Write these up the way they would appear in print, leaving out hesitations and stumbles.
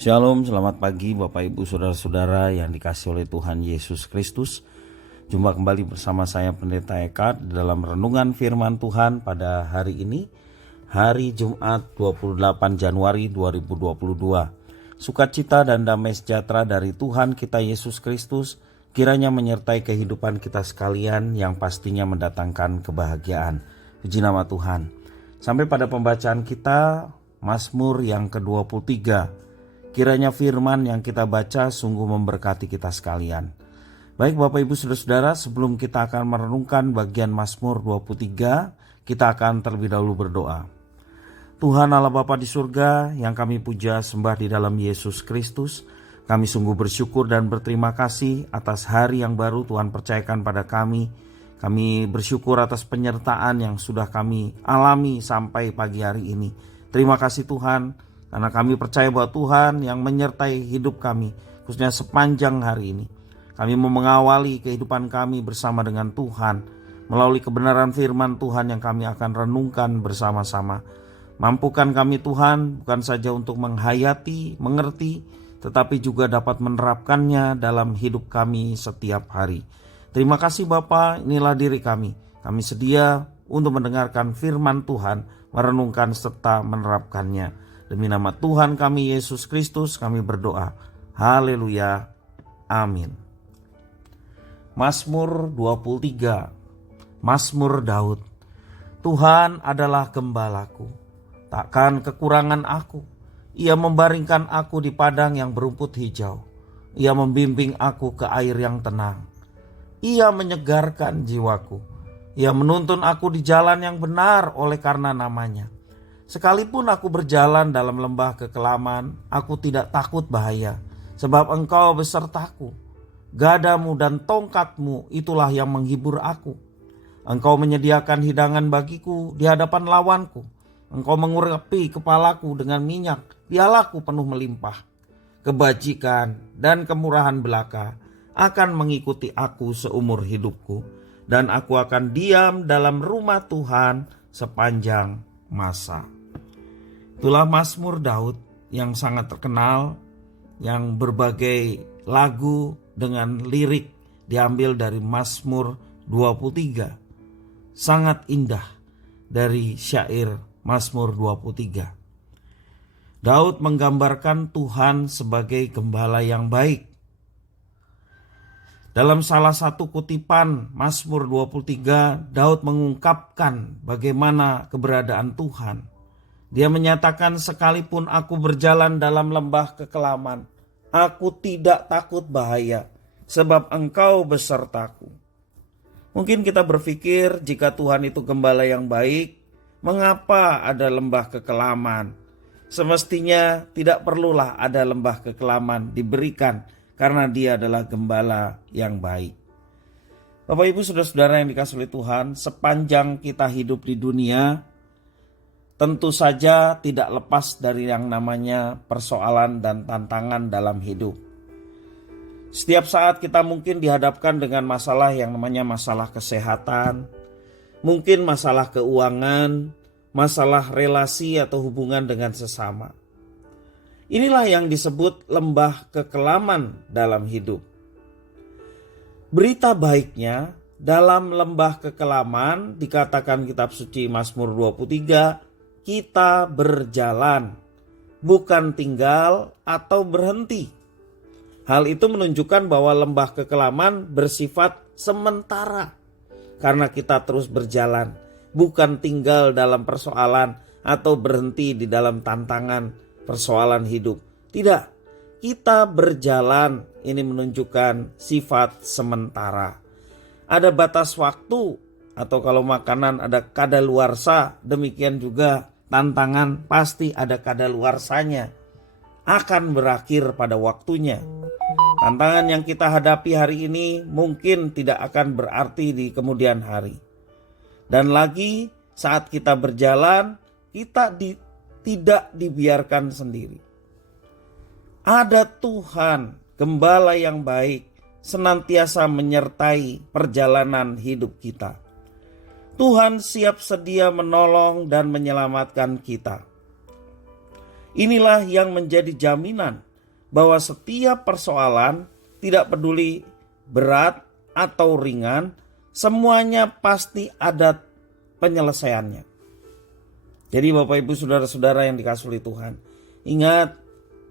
Shalom, selamat pagi Bapak Ibu Saudara-saudara yang dikasihi oleh Tuhan Yesus Kristus. Jumpa kembali bersama saya Pendeta Eka dalam renungan firman Tuhan pada hari ini, hari Jumat 28 Januari 2022. Sukacita dan damai sejahtera dari Tuhan kita Yesus Kristus kiranya menyertai kehidupan kita sekalian yang pastinya mendatangkan kebahagiaan. Puji nama Tuhan. Sampai pada pembacaan kita Mazmur yang ke-23. Kiranya firman yang kita baca sungguh memberkati kita sekalian. Baik Bapak Ibu Saudara-saudara, sebelum kita akan merenungkan bagian Mazmur 23, kita akan terlebih dahulu berdoa. Tuhan Allah Bapa di surga yang kami puja sembah di dalam Yesus Kristus, kami sungguh bersyukur dan berterima kasih atas hari yang baru Tuhan percayakan pada kami. Kami bersyukur atas penyertaan yang sudah kami alami sampai pagi hari ini. Terima kasih Tuhan. Karena kami percaya bahwa Tuhan yang menyertai hidup kami, khususnya sepanjang hari ini. Kami mau mengawali kehidupan kami bersama dengan Tuhan, melalui kebenaran firman Tuhan yang kami akan renungkan bersama-sama. Mampukan kami Tuhan, bukan saja untuk menghayati, mengerti, tetapi juga dapat menerapkannya dalam hidup kami setiap hari. Terima kasih Bapa, inilah diri kami. Kami sedia untuk mendengarkan firman Tuhan, merenungkan serta menerapkannya. Demi nama Tuhan kami Yesus Kristus kami berdoa. Haleluya. Amin. Mazmur 23. Mazmur Daud. Tuhan adalah gembalaku, takkan kekurangan aku. Ia membaringkan aku di padang yang berumput hijau. Ia membimbing aku ke air yang tenang. Ia menyegarkan jiwaku. Ia menuntun aku di jalan yang benar oleh karena namanya. Sekalipun aku berjalan dalam lembah kekelaman, aku tidak takut bahaya, sebab Engkau besertaku. Gadamu dan tongkatmu itulah yang menghibur aku. Engkau menyediakan hidangan bagiku di hadapan lawanku. Engkau mengurapi kepalaku dengan minyak, pialaku penuh melimpah. Kebajikan dan kemurahan belaka akan mengikuti aku seumur hidupku, dan aku akan diam dalam rumah Tuhan sepanjang masa. Itulah Mazmur Daud yang sangat terkenal, yang berbagai lagu dengan lirik diambil dari Mazmur 23. Sangat indah dari syair Mazmur 23. Daud menggambarkan Tuhan sebagai gembala yang baik. Dalam salah satu kutipan Mazmur 23, Daud mengungkapkan bagaimana keberadaan Tuhan. Dia menyatakan, sekalipun aku berjalan dalam lembah kekelaman, aku tidak takut bahaya, sebab Engkau besertaku. Mungkin kita berpikir jika Tuhan itu gembala yang baik, mengapa ada lembah kekelaman? Semestinya tidak perlulah ada lembah kekelaman diberikan karena Dia adalah gembala yang baik. Bapak Ibu Saudara-saudara yang dikasihi oleh Tuhan, sepanjang kita hidup di dunia, tentu saja tidak lepas dari yang namanya persoalan dan tantangan dalam hidup. Setiap saat kita mungkin dihadapkan dengan masalah yang namanya masalah kesehatan, mungkin masalah keuangan, masalah relasi atau hubungan dengan sesama. Inilah yang disebut lembah kekelaman dalam hidup. Berita baiknya, dalam lembah kekelaman dikatakan kitab suci Mazmur 23, kita berjalan, bukan tinggal atau berhenti. Hal itu menunjukkan bahwa lembah kekelaman bersifat sementara. Karena kita terus berjalan, bukan tinggal dalam persoalan atau berhenti di dalam tantangan persoalan hidup. Tidak, kita berjalan ini menunjukkan sifat sementara. Ada batas waktu, atau kalau makanan ada kadaluarsa, demikian juga tantangan pasti ada kadaluarsanya, akan berakhir pada waktunya. Tantangan yang kita hadapi hari ini mungkin tidak akan berarti di kemudian hari. Dan lagi saat kita berjalan, kita tidak dibiarkan sendiri. Ada Tuhan, gembala yang baik, senantiasa menyertai perjalanan hidup kita. Tuhan siap sedia menolong dan menyelamatkan kita. Inilah yang menjadi jaminan bahwa setiap persoalan, tidak peduli berat atau ringan, semuanya pasti ada penyelesaiannya. Jadi Bapak Ibu saudara-saudara yang dikasihi oleh Tuhan, ingat,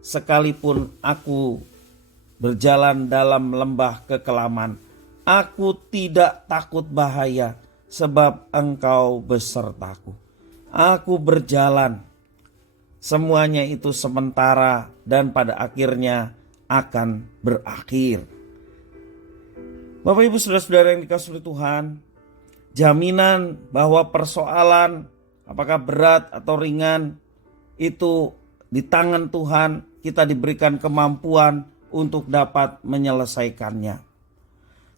sekalipun aku berjalan dalam lembah kekelaman, aku tidak takut bahaya, sebab Engkau besertaku. Aku berjalan, semuanya itu sementara dan pada akhirnya akan berakhir. Bapak Ibu saudara-saudara yang dikasihi oleh Tuhan, jaminan bahwa persoalan apakah berat atau ringan itu di tangan Tuhan, kita diberikan kemampuan untuk dapat menyelesaikannya.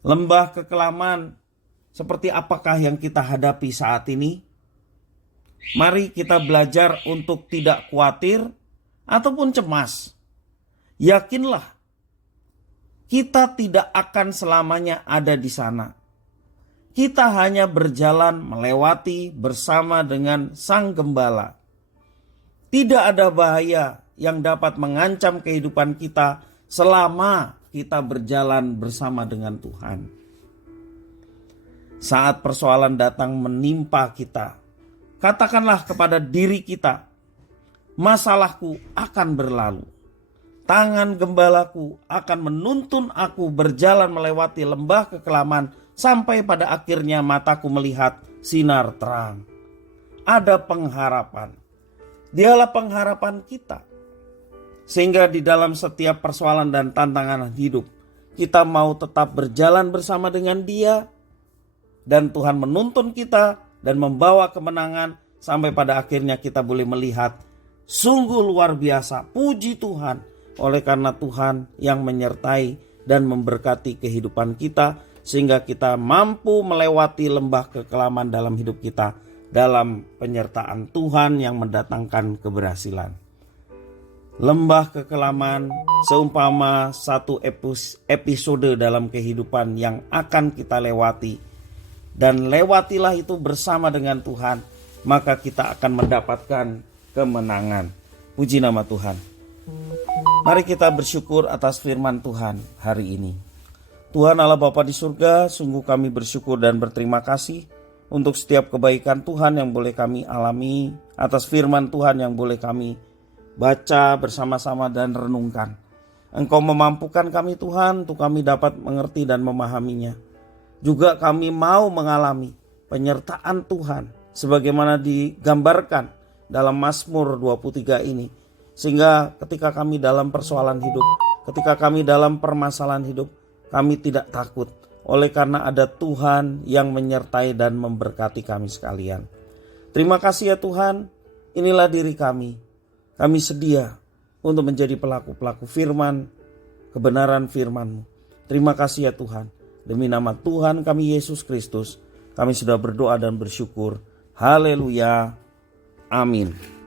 Lembah kekelaman seperti apakah yang kita hadapi saat ini? Mari kita belajar untuk tidak khawatir ataupun cemas. Yakinlah, kita tidak akan selamanya ada di sana. Kita hanya berjalan melewati bersama dengan Sang Gembala. Tidak ada bahaya yang dapat mengancam kehidupan kita selama kita berjalan bersama dengan Tuhan. Saat persoalan datang menimpa kita, katakanlah kepada diri kita, masalahku akan berlalu. Tangan gembalaku akan menuntun aku berjalan melewati lembah kekelaman sampai pada akhirnya mataku melihat sinar terang. Ada pengharapan. Dialah pengharapan kita. Sehingga di dalam setiap persoalan dan tantangan hidup, kita mau tetap berjalan bersama dengan Dia. Dan Tuhan menuntun kita dan membawa kemenangan sampai pada akhirnya kita boleh melihat sungguh luar biasa, puji Tuhan, oleh karena Tuhan yang menyertai dan memberkati kehidupan kita sehingga kita mampu melewati lembah kekelaman dalam hidup kita dalam penyertaan Tuhan yang mendatangkan keberhasilan. Lembah kekelaman seumpama satu episode dalam kehidupan yang akan kita lewati, dan lewatilah itu bersama dengan Tuhan, maka kita akan mendapatkan kemenangan. Puji nama Tuhan. Mari kita bersyukur atas firman Tuhan hari ini. Tuhan Allah Bapa di surga, sungguh kami bersyukur dan berterima kasih untuk setiap kebaikan Tuhan yang boleh kami alami, atas firman Tuhan yang boleh kami baca bersama-sama dan renungkan. Engkau memampukan kami Tuhan untuk kami dapat mengerti dan memahaminya. Juga kami mau mengalami penyertaan Tuhan sebagaimana digambarkan dalam Mazmur 23 ini. Sehingga ketika kami dalam persoalan hidup, ketika kami dalam permasalahan hidup, kami tidak takut oleh karena ada Tuhan yang menyertai dan memberkati kami sekalian. Terima kasih ya Tuhan, inilah diri kami. Kami sedia untuk menjadi pelaku-pelaku firman, kebenaran firman-Mu. Terima kasih ya Tuhan. Demi nama Tuhan kami Yesus Kristus, kami sudah berdoa dan bersyukur. Haleluya. Amin.